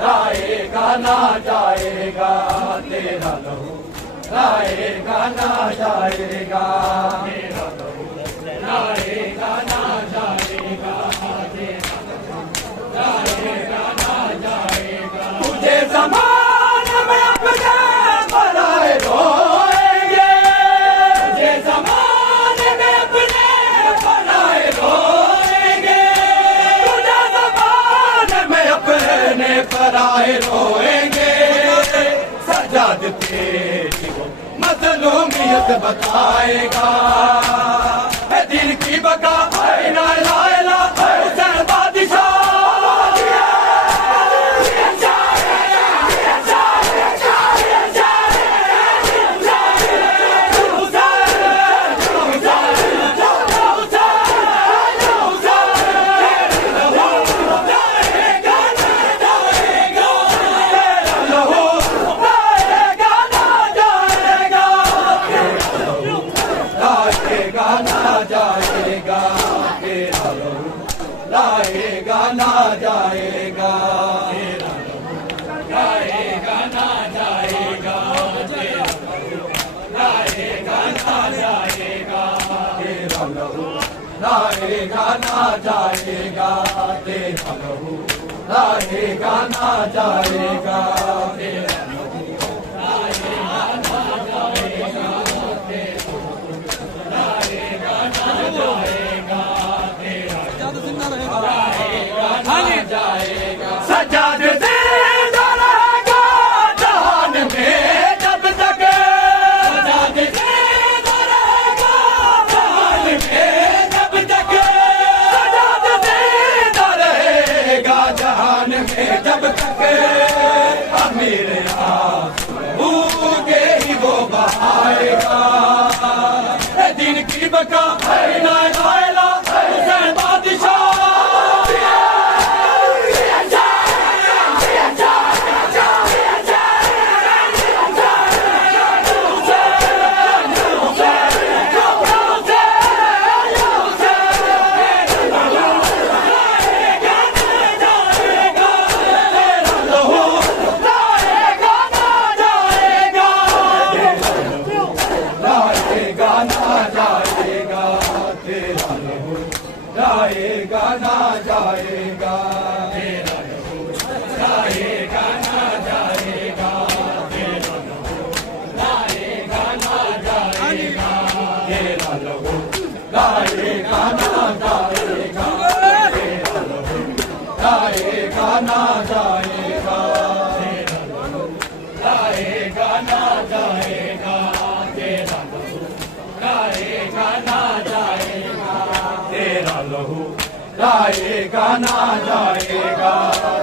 लाएगा ना जाएगा तेरा लहू, लाएगा ना जाएगा तेरा लहू, लाएगा ना जाएगा तेरा लहू, लाएगा ना जाएगा। तुझे ज़माने में अपने बनाए रोएंगे, तुझे ज़माने में अपने बनाए रोएंगे, तुझे ज़माने में अपने बनाए रोएंगे। सजाद तेरी वो मज़लूमियत बताएगा, है दिन की बका है ना लायला हुसैन बादशाह। लाएगा ना जाएगा तेरा लहू, लाएगा ना जाएगा तेरा लहू, लाएगा ना जाएगा तेरा लहू, लाएगा ना जाएगा तेरा लहू, लाएगा ना जाएगा तेरा लहू, लाएगा ना जाएगा तेरा लहू, लाएगा ना जाएगा तेरा जाएगा। सजाद जिंदा रहेगा जहान में जब तक, सजाद जिंदा रहेगा जहान में जब तक, सजाद जिंदा रहेगा जहान में जब तक। अमीर आंसू के ही वो बहाएगा, दिन की बका है ना लायला हुसैन बादशाह। लाएगा ना जाएगा तेरा लहू, लाएगा ना जाएगा तेरा लहू, लाएगा ना जाएगा तेरा लहू, लाएगा ना जाएगा तेरा लहू, लाएगा ना जाएगा तेरा लहू, लाएगा ना जाएगा तेरा लहू, लाएगा ना जाएगा तेरा लहू, लाएगा ना जाएगा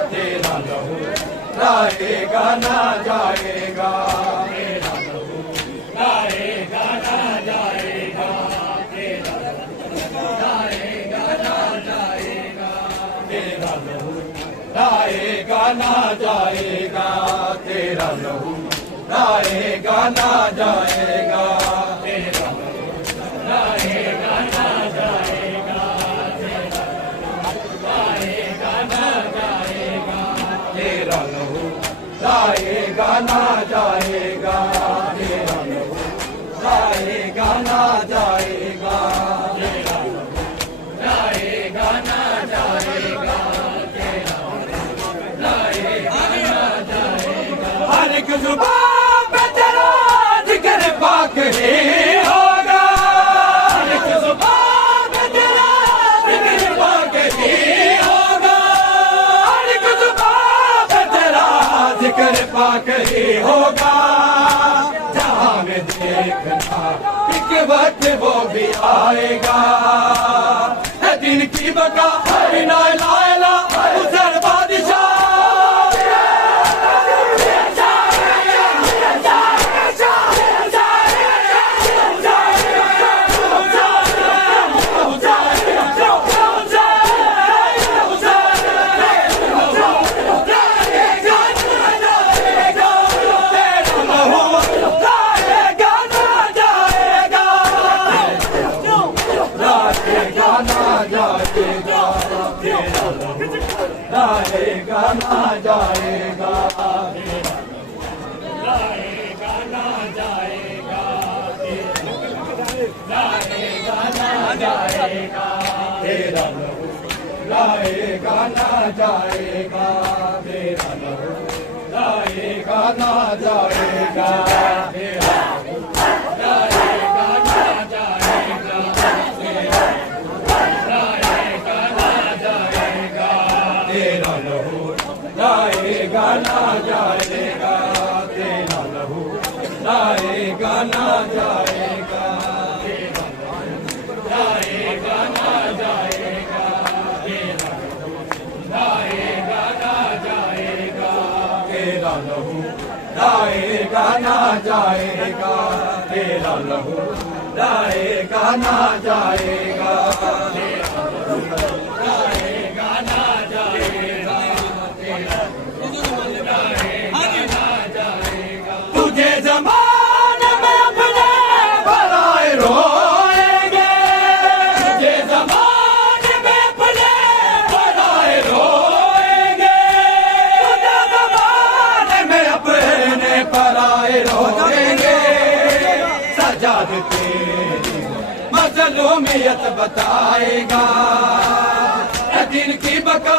तेरा लहू, लाएगा ना जाएगा तेरा लहू, लाएगा ना जाएगा तेरा लहू, लाएगा ना जाएगा तेरा लहू, लाएगा ना जाएगा तेरा लहू, लाएगा ना जाएगा तेरा लहू, लाएगा ना जाएगा तेरा लहू, लाएगा ना जाएगा तेरा लहू, लाएगा ना जाएगा तेरा लहू, लाएगा ना जाएगा तेरा लहू, लाएगा ना जाएगा। हर एक जुबान पे तेरा जिक्र पाक ही होगा, हर एक जुबान पे तेरा जिक्र पाक ही होगा, हर एक जुबान पे तेरा जिक्र पाक ही होगा। जहां में देखना एक वक्त वो भी आएगा, है दिन की बका है ना लायला हुसैन बादशाह। जाएगा ना जाएगा। तेरा लहू जाएगा ना जाएगा, तेरा लहू जाएगा ना जाएगा, तेरा लहू जाएगा ना जाएगा, जाएगा ना जाएगा, तेरा लहू जाएगा ना जाएगा, तेरा लहू जाएगा ना जाएगा, जाएगा ना जाएगा, तेरा लहू जाएगा ना जाएगा, तेरा लहू जाएगा ना जाएगा, तेरा लहू जाएगा ना जाएगा, तेरा जाएगा ना जाएगा। तुझे ज़माने में अपने पराए रोएंगे, तुझे ज़माने में अपने पराए रोएंगे, तुझे ज़माने में अपने पराए रोएंगे। सजाद तेरी मज़लूमियत बताएगा, दिन की बका